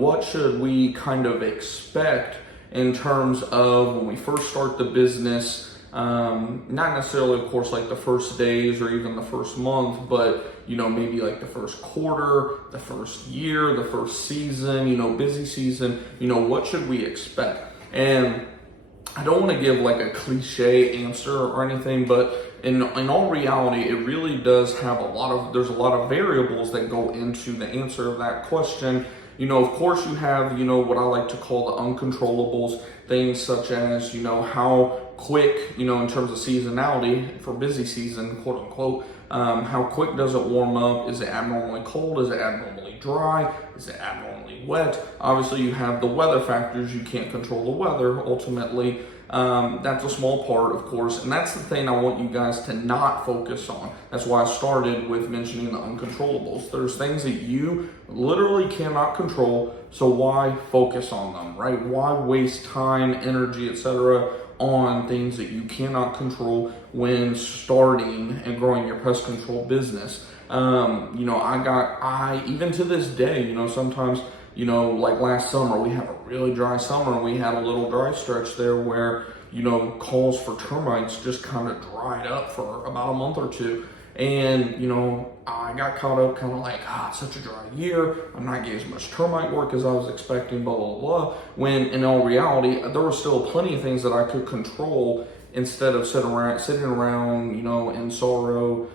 what should we kind of expect in terms of when we first start the business? Not necessarily, of course, like the first days or even the first month, but, maybe like the first quarter, the first year, the first season, busy season, what should we expect? And I don't want to give like a cliche answer or anything, but in all reality, it really does have there's a lot of variables that go into the answer of that question. Of course you have, what I like to call the uncontrollables, things such as, how quick, in terms of seasonality for busy season, quote unquote, how quick does it warm up? Is it abnormally cold? Is it abnormally dry? Is it abnormally wet? Obviously you have the weather factors. You can't control the weather ultimately. That's a small part, of course, and that's the thing I want you guys to not focus on. That's why I started with mentioning the uncontrollables. There's things that you literally cannot control, so why focus on them, right? Why waste time, energy, etc. on things that you cannot control when starting and growing your pest control business? I even to this day, sometimes, like last summer, we had a really dry summer and we had a little dry stretch there where, calls for termites just kind of dried up for about a month or two. And, I got caught up kind of like, it's such a dry year. I'm not getting as much termite work as I was expecting, blah, blah, blah. When in all reality, there were still plenty of things that I could control instead of sitting around, in sorrow,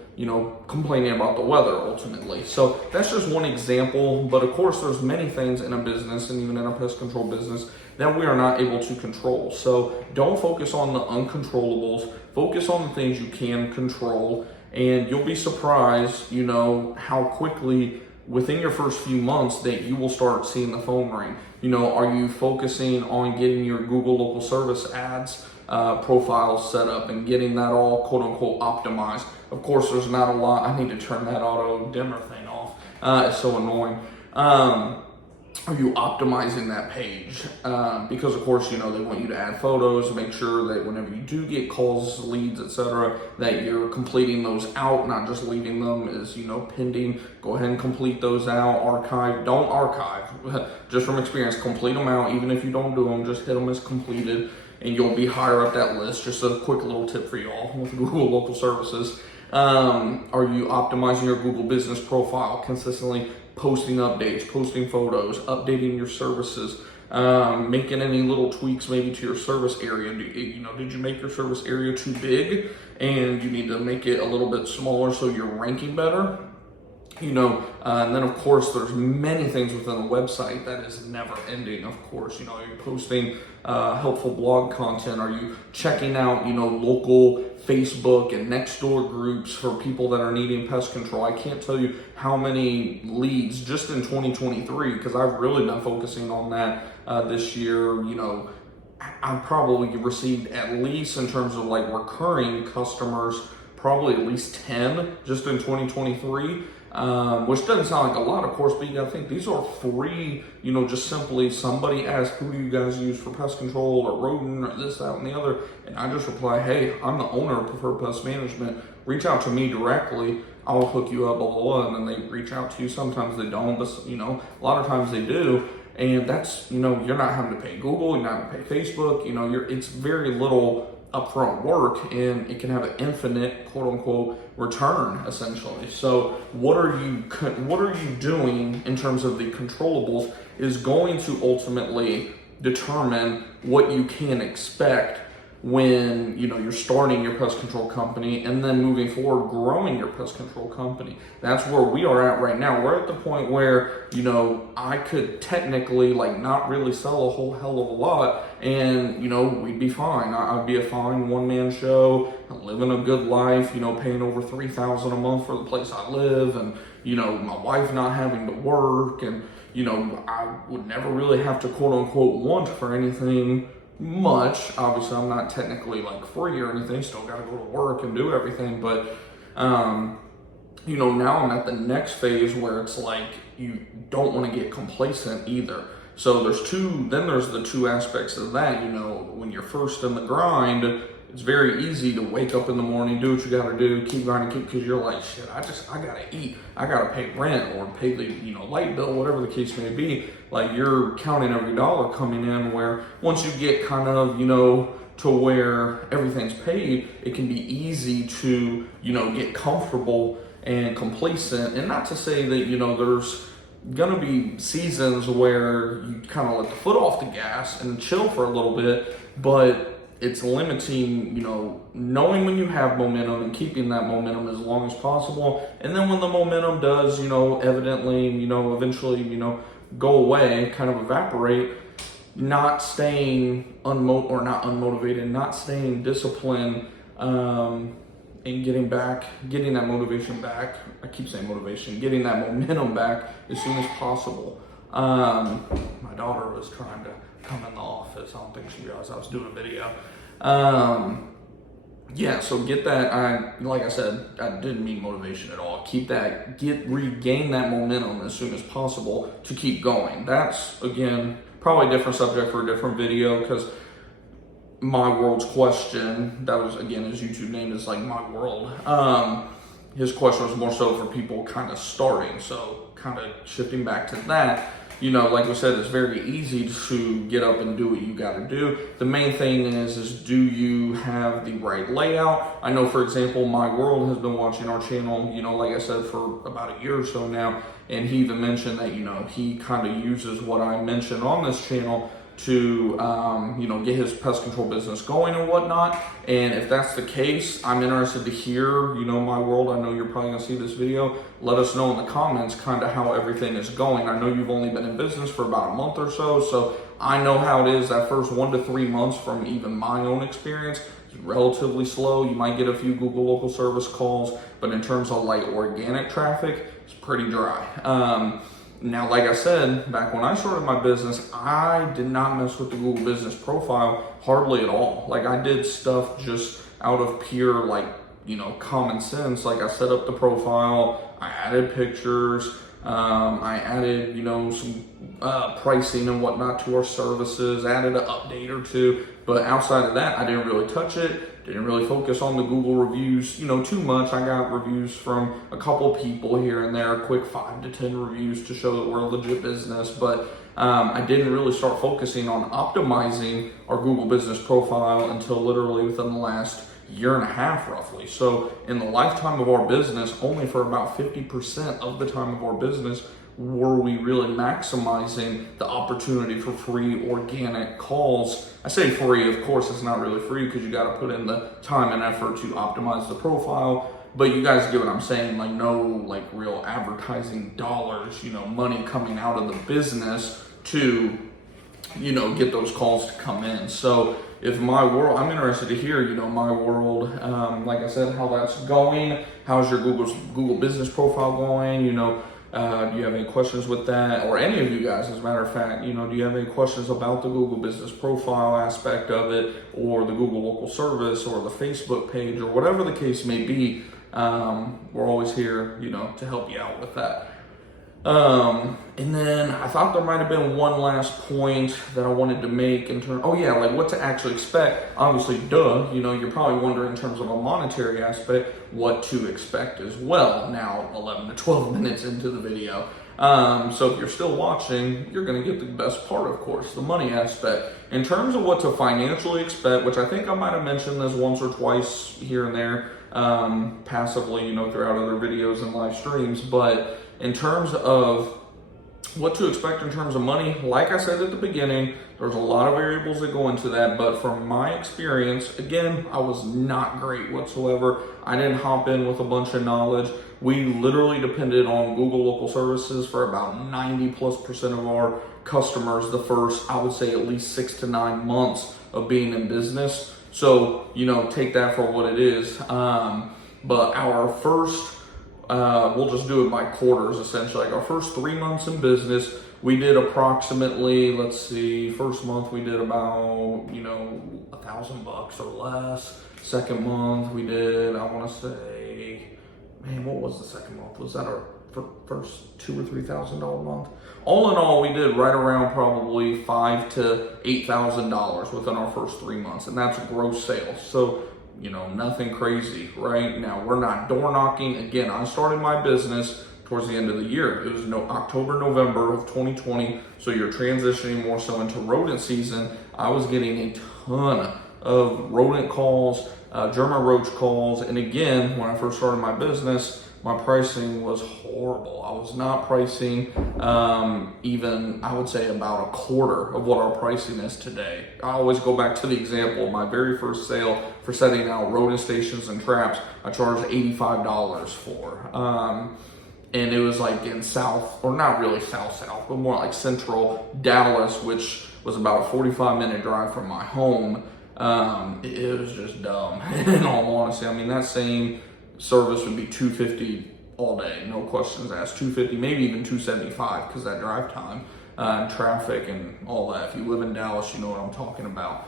complaining about the weather ultimately. So that's just one example. But of course, there's many things in a business and even in a pest control business that we are not able to control. So don't focus on the uncontrollables, focus on the things you can control. And you'll be surprised, how quickly within your first few months that you will start seeing the phone ring. Are you focusing on getting your Google local service ads profiles set up and getting that all quote unquote optimized? Of course, there's not a lot. I need to turn that auto dimmer thing off. It's so annoying. Are you optimizing that page? Because of course, they want you to add photos, make sure that whenever you do get calls, leads, etc., that you're completing those out, not just leaving them as, pending. Go ahead and complete those out. Don't archive. Just from experience, complete them out. Even if you don't do them, just hit them as completed and you'll be higher up that list. Just a quick little tip for y'all with Google local services. Are you optimizing your Google business profile, consistently posting updates, posting photos, updating your services, making any little tweaks maybe to your service area? Did you make your service area too big and you need to make it a little bit smaller so you're ranking better? And then of course there's many things within a website that is never ending. Of course, you're posting helpful blog content. Are you checking out, local Facebook and Nextdoor groups for people that are needing pest control? I can't tell you how many leads just in 2023, because I've really been focusing on that this year. I've probably received at least in terms of like recurring customers, probably at least 10 just in 2023. Which doesn't sound like a lot, of course, but you gotta think these are free, just simply somebody asks, who do you guys use for pest control or rodent or this, that, and the other? And I just reply, hey, I'm the owner of Preferred Pest Management. Reach out to me directly. I'll hook you up, blah, blah, blah. And then they reach out to you. Sometimes they don't, but a lot of times they do. And that's, you're not having to pay Google, you're not having to pay Facebook, it's very little upfront work, and it can have an infinite quote unquote return essentially. So what are you doing in terms of the controllables is going to ultimately determine what you can expect when you're starting your pest control company and then moving forward growing your pest control company. That's where we are at right now. We're at the point where I could technically not really sell a whole hell of a lot and we'd be fine. I'd be a fine one-man show, living a good life, paying over $3,000 a month for the place I live, and my wife not having to work, and I would never really have to quote unquote want for anything much. Obviously I'm not technically free or anything, still got to go to work and do everything, but now I'm at the next phase where it's you don't want to get complacent either. So there's the two aspects of that. When you're first in the grind, it's very easy to wake up in the morning, do what you gotta do, keep grinding, because you're like, shit, I gotta eat, I gotta pay rent or pay the, light bill, whatever the case may be. Like, you're counting every dollar coming in, where once you get kind of, to where everything's paid, it can be easy to, get comfortable and complacent. And not to say that, there's gonna be seasons where you kind of let the foot off the gas and chill for a little bit, but it's limiting, knowing when you have momentum and keeping that momentum as long as possible. And then when the momentum does, evidently, eventually, go away, kind of evaporate, not staying not unmotivated, not staying disciplined, and getting that motivation back. I keep saying motivation, getting that momentum back as soon as possible. My daughter was trying to come in the office. I don't think she realized I was doing a video. Yeah, so get that. Like I said, I didn't mean motivation at all. Regain that momentum as soon as possible to keep going. That's, again, probably a different subject for a different video, because My World's question, that was, again, his YouTube name is like My World. His question was more so for people kind of starting. So kind of shifting back to that, like we said, it's very easy to get up and do what you got to do. The main thing is do you have the right layout? I know, for example, My World has been watching our channel, like I said, for about a year or so now. And he even mentioned that, he kind of uses what I mentioned on this channel to, get his pest control business going and whatnot. And if that's the case, I'm interested to hear, My World, I know you're probably gonna see this video. Let us know in the comments kind of how everything is going. I know you've only been in business for about a month or so, so I know how it is. That first 1 to 3 months, from even my own experience, is relatively slow. You might get a few Google local service calls, but in terms of like organic traffic, it's pretty dry. Now, like I said, back when I started my business, I did not mess with the Google business profile hardly at all. Like, I did stuff just out of pure, common sense. Like, I set up the profile, I added pictures, I added, some pricing and whatnot to our services, added an update or two. But outside of that, I didn't really touch it. Didn't really focus on the Google reviews, too much. I got reviews from a couple people here and there, quick 5 to 10 reviews to show that we're a legit business. But I didn't really start focusing on optimizing our Google business profile until literally within the last year and a half, roughly. So in the lifetime of our business, only for about 50% of the time of our business were we really maximizing the opportunity for free organic calls. I say free, of course it's not really free, because you got to put in the time and effort to optimize the profile, but you guys get what I'm saying. Like, no real advertising dollars, money coming out of the business to get those calls to come in. So if My World, I'm interested to hear, My World, like I said, how that's going. How's your Google business profile going? Do you have any questions with that? Or any of you guys, as a matter of fact, do you have any questions about the Google business profile aspect of it, or the Google local service, or the Facebook page, or whatever the case may be? We're always here, to help you out with that. And then I thought there might have been one last point that I wanted to make in terms, what to actually expect. Obviously, you're probably wondering in terms of a monetary aspect, what to expect as well. Now, 11 to 12 minutes into the video. So if you're still watching, you're going to get the best part, of course, the money aspect. In terms of what to financially expect, which I think I might have mentioned this once or twice here and there, passively, throughout other videos and live streams, but in terms of what to expect in terms of money, like I said at the beginning, there's a lot of variables that go into that, but from my experience, again, I was not great whatsoever. I didn't hop in with a bunch of knowledge. We literally depended on Google local services for about 90+% of our customers the first, I would say, at least 6 to 9 months of being in business. So, take that for what it is. But our first, we'll just do it by quarters, essentially. Like, our first 3 months in business, we did approximately, first month we did about, $1,000 or less. Second month we did, I want to say, what was the second month? Was that our first $2,000 or $3,000 a month. All in all, we did right around probably $5,000 to $8,000 within our first 3 months, and that's gross sales. So, nothing crazy, right? Now, we're not door knocking. Again, I started my business towards the end of the year. It was October, November of 2020. So you're transitioning more so into rodent season. I was getting a ton of rodent calls, German roach calls. And again, when I first started my business, my pricing was horrible. I was not pricing even, I would say, about a quarter of what our pricing is today. I always go back to the example of my very first sale for setting out rodent stations and traps. I charged $85 for. And it was like in South, or not really South, but more like Central Dallas, which was about a 45-minute drive from my home. It was just dumb, in all honesty. I mean, that same service would be $250 all day, no questions asked. $250, maybe even $275, because that drive time, traffic and all that. If you live in Dallas, you know what I'm talking about.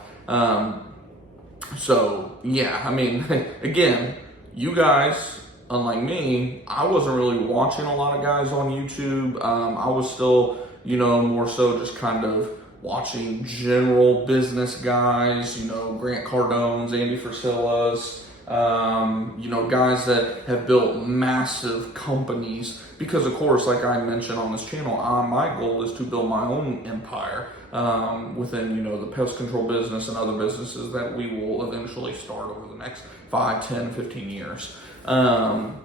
So yeah, I mean, again, you guys, unlike me, I wasn't really watching a lot of guys on YouTube. I was still, more so just kind of watching general business guys, Grant Cardone's, Andy Frisella's, guys that have built massive companies. Because of course, like I mentioned on this channel, my goal is to build my own empire within, the pest control business and other businesses that we will eventually start over the next 5, 10, 15 years. And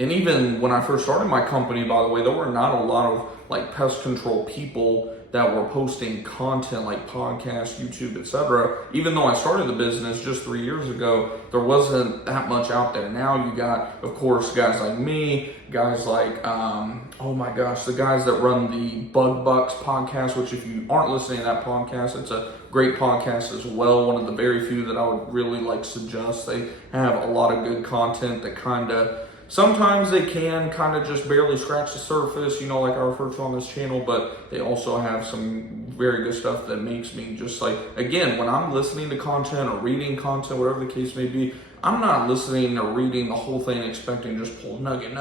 even when I first started my company, by the way, there were not a lot of like pest control people that were posting content like podcasts, YouTube, etc. Even though I started the business just 3 years ago, there wasn't that much out there. Now you got, of course, guys like me, guys like, the guys that run the Bug Bucks podcast, which if you aren't listening to that podcast, it's a great podcast as well. One of the very few that I would really suggest. They have a lot of good content that sometimes they can kind of just barely scratch the surface, like I refer to on this channel, but they also have some very good stuff that makes me just again, when I'm listening to content or reading content, whatever the case may be, I'm not listening or reading the whole thing expecting just pull nugget,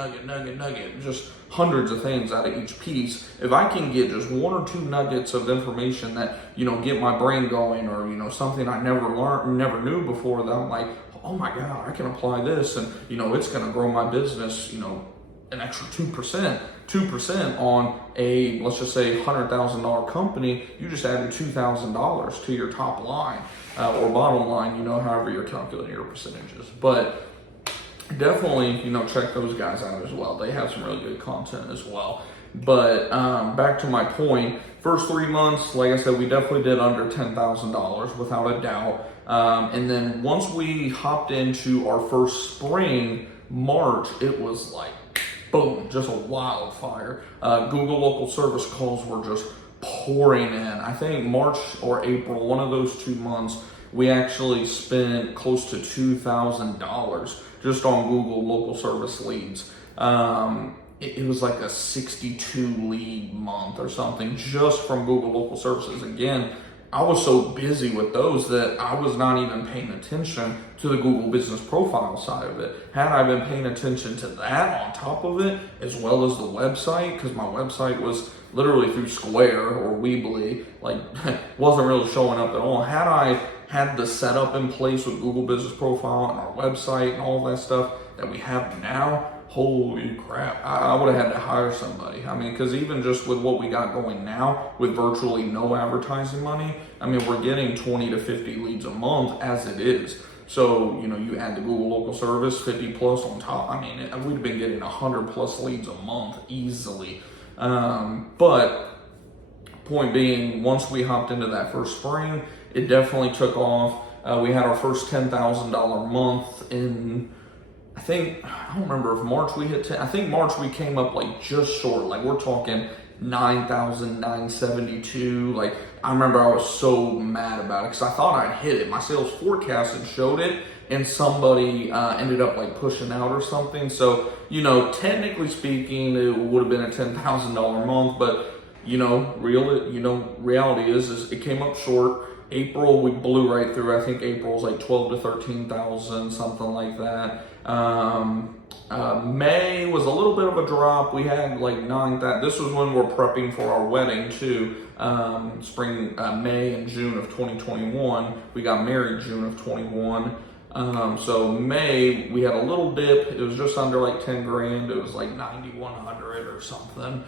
just hundreds of things out of each piece. If I can get just 1 or 2 nuggets of information that, get my brain going, or, something I never knew before, that I'm like, oh my God, I can apply this and, it's going to grow my business, an extra 2% on a, let's just say $100,000 company. You just added $2,000 to your top line or bottom line, however you're calculating your percentages. But definitely, check those guys out as well. They have some really good content as well. But back to my point, first 3 months, like I said, we definitely did under $10,000 without a doubt. And then once we hopped into our first spring, March, it was like, boom, just a wildfire. Google local service calls were just pouring in. I think March or April, one of those 2 months, we actually spent close to $2,000 just on Google local service leads. It was like a 62 lead month or something just from Google local services. Again, I was so busy with those that I was not even paying attention to the Google business profile side of it. Had I been paying attention to that on top of it, as well as the website, because my website was literally through Square or Weebly, wasn't really showing up at all. Had I had the setup in place with Google business profile and our website and all that stuff that we have now, holy crap, I would have had to hire somebody. I mean, because even just with what we got going now, with virtually no advertising money, I mean, we're getting 20 to 50 leads a month as it is. So, you add the Google local service, 50 plus on top. I mean, we'd have been getting 100 plus leads a month easily. But point being, once we hopped into that first spring, it definitely took off. We had our first $10,000 month in, I don't remember if March we hit 10. I think March we came up just short. We're talking 9,972. I remember I was so mad about it because I thought I'd hit it. My sales forecast had showed it, and somebody ended up pushing out or something. So, technically speaking, it would have been a $10,000 month, but reality is it came up short. April, we blew right through. I think April's like 12 to 13,000, something like that. May was a little bit of a drop. We had like 9,000. This was when we're prepping for our wedding too. May and June of 2021. We got married June of 21. So May, we had a little dip. It was just under like 10 grand. It was like 9,100 or something.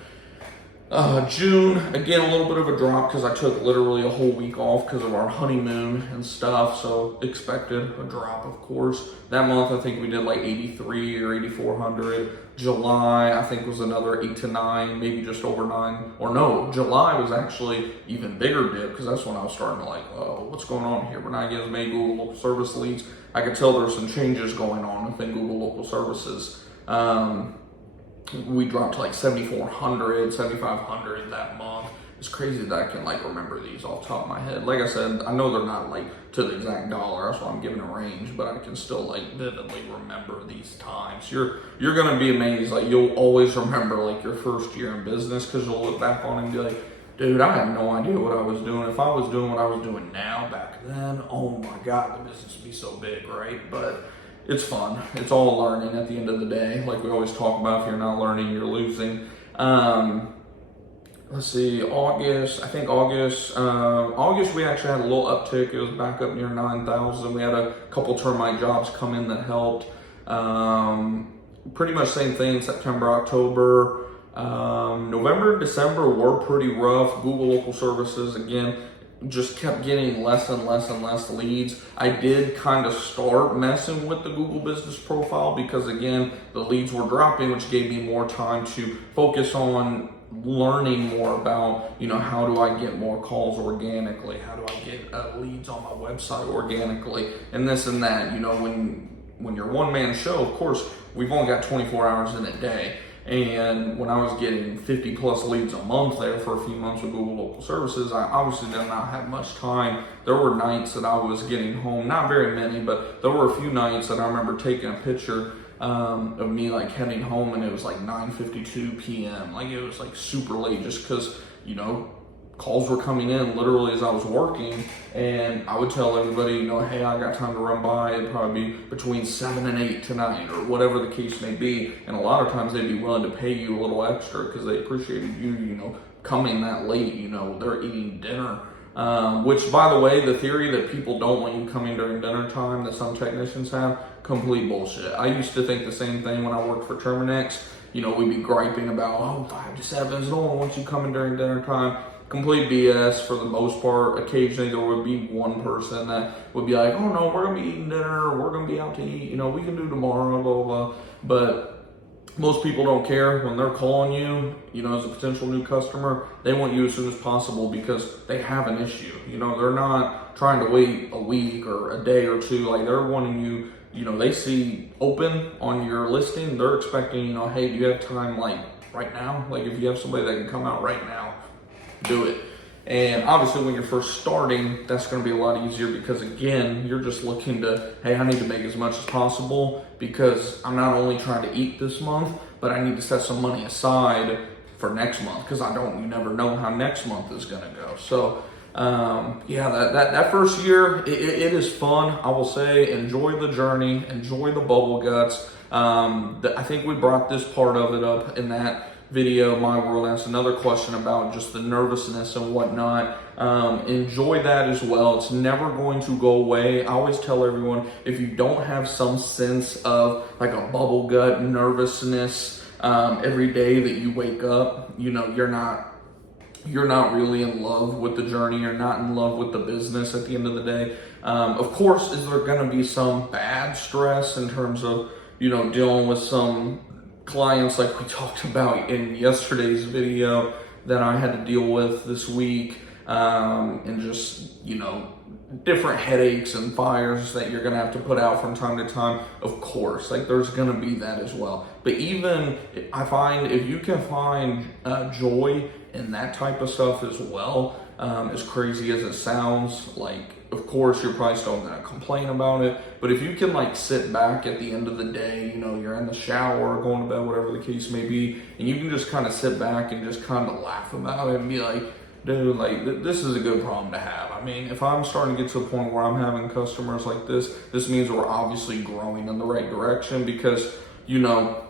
June, again, a little bit of a drop because I took literally a whole week off because of our honeymoon and stuff. So expected a drop, of course. That month, I think we did like 83 or 8,400. July, I think was another 8 to 9, maybe just over 9. Or no, July was actually even bigger dip because that's when I was starting to like, oh, what's going on here? We're not getting as many Google local service leads. I could tell there's some changes going on within Google local services. We dropped to like 7,400, 7,500 that month. It's crazy that I can like remember these off the top of my head. Like I said, I know they're not like to the exact dollar, that's why I'm giving a range, but I can still like vividly remember these times. You're gonna be amazed. Like you'll always remember like your first year in business because you'll look back on it and be like, dude, I had no idea what I was doing. If I was doing what I was doing now back then, oh my God, the business would be so big, right? But it's fun. It's all learning at the end of the day. Like we always talk about, if you're not learning, you're losing. Let's see, August, we actually had a little uptick. It was back up near 9,000. We had a couple termite jobs come in that helped. Pretty much same thing, September, October. November, December were pretty rough. Google local services, again, just kept getting less and less and less leads. I did kind of start messing with the Google business profile because again, the leads were dropping, which gave me more time to focus on learning more about, how do I get more calls organically? How do I get leads on my website organically? And this and that, when you're one man show, of course, we've only got 24 hours in a day. And when I was getting 50 plus leads a month there for a few months with Google local services, I obviously did not have much time. There were nights that I was getting home, not very many, but there were a few nights that I remember taking a picture of me like heading home and it was like 9:52 p.m. Like it was like super late just because, calls were coming in literally as I was working, and I would tell everybody, hey, I got time to run by. It'd probably be between 7 and 8 tonight or whatever the case may be. And a lot of times they'd be willing to pay you a little extra because they appreciated you, coming that late. They're eating dinner. Which, by the way, the theory that people don't want you coming during dinner time that some technicians have, complete bullshit. I used to think the same thing when I worked for Terminex. We'd be griping about, 5 to 7s, no one wants you coming during dinner time. Complete BS for the most part. Occasionally there would be one person that would be like, oh no, we're gonna be eating dinner, or we're gonna be out to eat, we can do tomorrow, blah, blah, blah. But most people don't care when they're calling you, as a potential new customer. They want you as soon as possible because they have an issue. They're not trying to wait a week or a day or two. Like they're wanting you, they see open on your listing. They're expecting, hey, do you have time like right now? Like if you have somebody that can come out right now, do it. And obviously when you're first starting, that's going to be a lot easier because again, you're just looking to, hey, I need to make as much as possible because I'm not only trying to eat this month, but I need to set some money aside for next month because you never know how next month is going to go. So that first year, it is fun. I will say, enjoy the journey, enjoy the bubble guts. I think we brought this part of it up in that video. My World asked another question about just the nervousness and whatnot. Enjoy that as well. It's never going to go away. I always tell everyone, if you don't have some sense of like a bubble gut nervousness every day that you wake up, you're not really in love with the journey. You're not in love with the business at the end of the day. Of course, is there going to be some bad stress in terms of, dealing with some clients like we talked about in yesterday's video that I had to deal with this week, and just, different headaches and fires that you're going to have to put out from time to time. Of course, like there's going to be that as well. But even I find if you can find joy in that type of stuff as well, as crazy as it sounds, like of course you're probably still going to complain about it, but if you can like sit back at the end of the day, you're in the shower, going to bed, whatever the case may be, and you can just kind of sit back and just kind of laugh about it and be like, dude, like, this is a good problem to have. I mean, if I'm starting to get to a point where I'm having customers like this means we're obviously growing in the right direction, because, you know,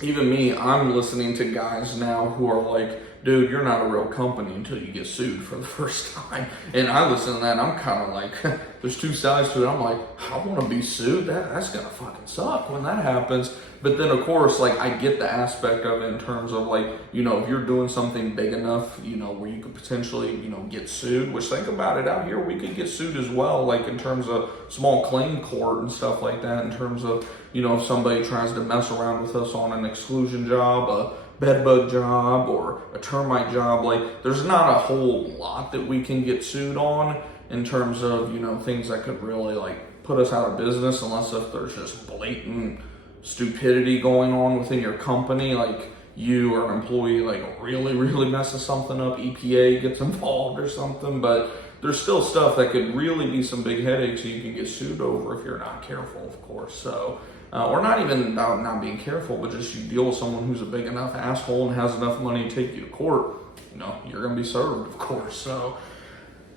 even me, I'm listening to guys now who are like, dude, you're not a real company until you get sued for the first time. And I listen to that and I'm kind of like, there's two sides to it. I'm like, I want to be sued. That's going to fucking suck when that happens. But then of course, like, I get the aspect of it in terms of like, you know, if you're doing something big enough, you know, where you could potentially, you know, get sued, which, think about it, out here, we could get sued as well, like in terms of small claim court and stuff like that, in terms of, you know, if somebody tries to mess around with us on an exclusion job, a bedbug job, or a termite job. Like, there's not a whole lot that we can get sued on in terms of, you know, things that could really like put us out of business, unless if there's just blatant stupidity going on within your company, like you or an employee like really messes something up, EPA gets involved or something. But there's still stuff that could really be some big headaches you can get sued over if you're not careful, of course. So or not even about not being careful, but just you deal with someone who's a big enough asshole and has enough money to take you to court, you know, you're going to be served, of course. So,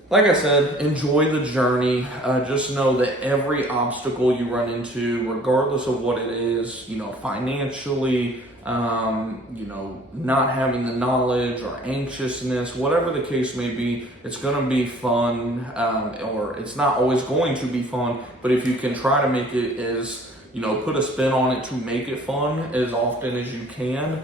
like I said, enjoy the journey. Just know that every obstacle you run into, regardless of what it is, you know, financially, you know, not having the knowledge or anxiousness, whatever the case may be, it's going to be fun, or it's not always going to be fun, but if you can try to make it as, you know, put a spin on it to make it fun as often as you can,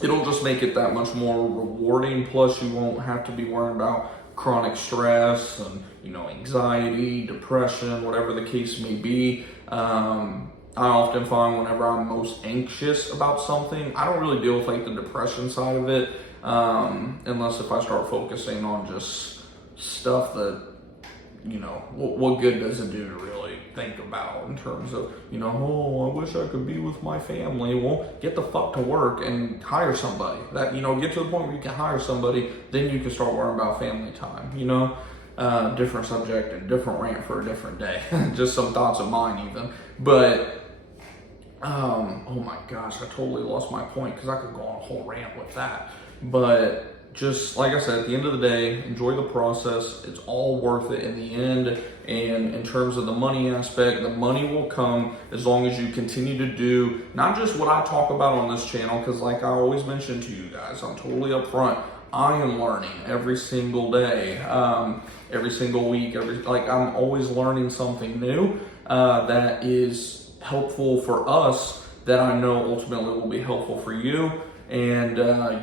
it'll just make it that much more rewarding. Plus, you won't have to be worrying about chronic stress and, you know, anxiety, depression, whatever the case may be. I often find whenever I'm most anxious about something, I don't really deal with like the depression side of it, unless if I start focusing on just stuff that, you know, what good does it do to really think about in terms of, you know, oh, I wish I could be with my family. Well, get the fuck to work and hire somebody. That, you know, get to the point where you can hire somebody, then you can start worrying about family time, you know. Different subject and different rant for a different day. Just some thoughts of mine even. But, oh my gosh, I totally lost my point because I could go on a whole rant with that. But just like I said, at the end of the day, enjoy the process. It's all worth it in the end. And in terms of the money aspect, the money will come as long as you continue to do not just what I talk about on this channel, because like I always mention to you guys, I'm totally upfront. I am learning every single day, every single week, I'm always learning something new that is helpful for us, that I know ultimately will be helpful for you. And,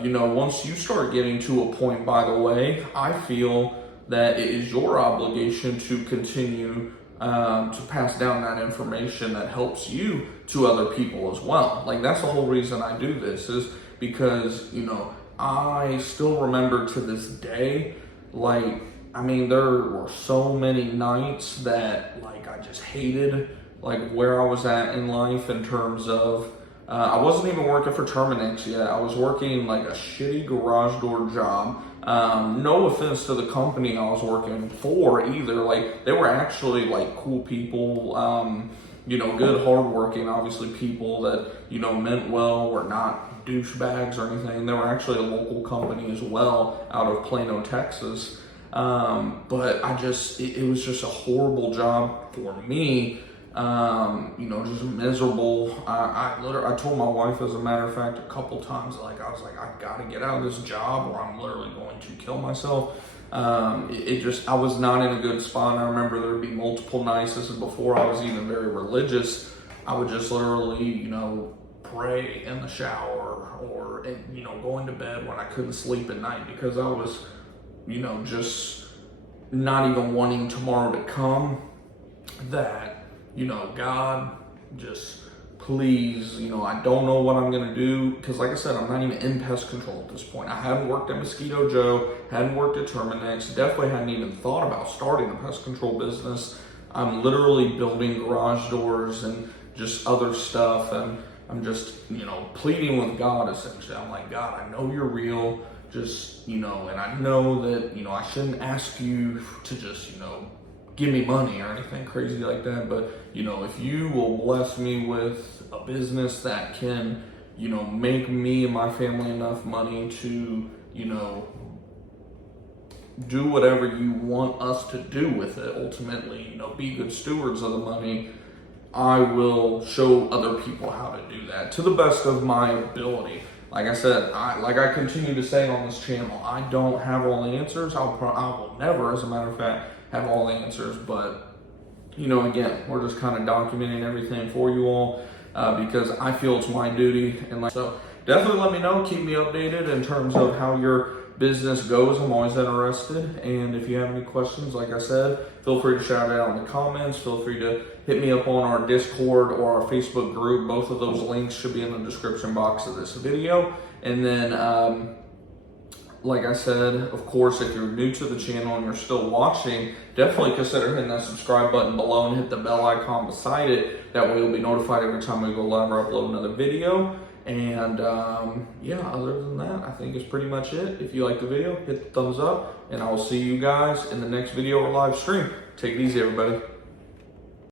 you know, once you start getting to a point, by the way, I feel that it is your obligation to continue to pass down that information that helps you to other people as well. Like, that's the whole reason I do this, is because, you know, I still remember to this day, like, I mean, there were so many nights that, like, I just hated, like, where I was at in life in terms of, I wasn't even working for Terminix yet. I was working like a shitty garage door job. No offense to the company I was working for either. Like, they were actually like cool people, you know, good, hardworking, obviously people that, you know, meant well, were not douchebags or anything. They were actually a local company as well out of Plano, Texas. But it was just a horrible job for me. You know, just miserable. I told my wife, as a matter of fact, a couple times, like, I was like, I gotta get out of this job or I'm literally going to kill myself. I was not in a good spot. I remember there would be multiple nights, this is before I was even very religious, I would just literally, you know, pray in the shower or, you know, going to bed when I couldn't sleep at night because I was, you know, just not even wanting tomorrow to come, that, you know, God, just please, you know, I don't know what I'm going to do. Because like I said, I'm not even in pest control at this point. I hadn't worked at Mosquito Joe, hadn't worked at Terminix, definitely hadn't even thought about starting a pest control business. I'm literally building garage doors and just other stuff. And I'm just, you know, pleading with God, essentially. I'm like, God, I know you're real. Just, you know, and I know that, you know, I shouldn't ask you to just, you know, give me money or anything crazy like that, but, you know, if you will bless me with a business that can, you know, make me and my family enough money to, you know, do whatever you want us to do with it. Ultimately, you know, be good stewards of the money. I will show other people how to do that to the best of my ability. Like I said, like I continue to say on this channel, I don't have all the answers. I will never, as a matter of fact, have all the answers. But, you know, again, we're just kind of documenting everything for you all because I feel it's my duty. And so definitely let me know, keep me updated in terms of how your business goes. I'm always interested. And if you have any questions, like I said, feel free to shout it out in the comments. Feel free to hit me up on our Discord or our Facebook group. Both of those links should be in the description box of this video. And then, like I said, of course, if you're new to the channel and you're still watching, definitely consider hitting that subscribe button below and hit the bell icon beside it. That way you'll be notified every time we go live or upload another video. And yeah, other than that, I think it's pretty much it. If you like the video, hit the thumbs up, and I will see you guys in the next video or live stream. Take it easy, everybody.